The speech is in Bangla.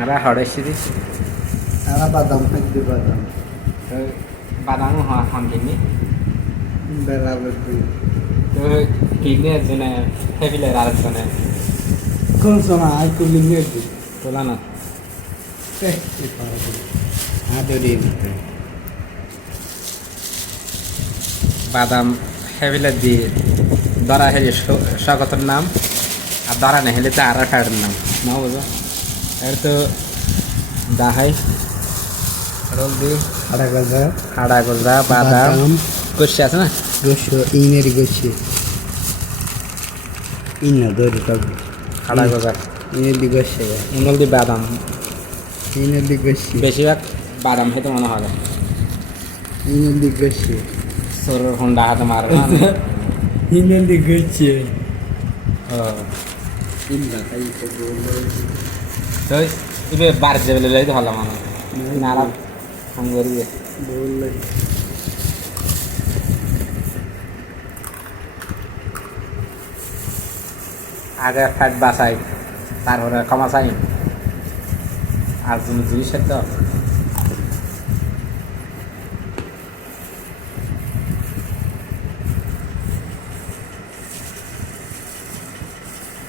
Ara hardeshiri. Ara badam hadi badam. Badam hon kini. Beraber bir. তো kini jene heavy ar jene. Kon sana ay kulinge di. তোলা না বাদাম হেভিলে দিয়ে দরা হেলে স্বাগতর নাম আর দরা না হেলে তো আর ফ্যাটের নাম না বুঝো এর তো দাহাই রোল দিয়ে হাড়া গজা বাদাম কষে আছে না Goşu iğneri goşu. İğne doğru tabii. হাড়া গজা İğneli goşu ya. ইনল দিয়ে বাদাম İğneli goşu. বেশিরভাগ বাদাম খেতে মনে হয় İğneli goşu. সর হুন্ডা হাতে মারে না İğneli goşu. ও İlla kayıp oldu. তো এবার বার যাবে লই তো ভালো মানে নারা ফোন করি Vallahi. আগে ফ্যাট বাসাই তারপরে কমা চাই আর জিনিসের তো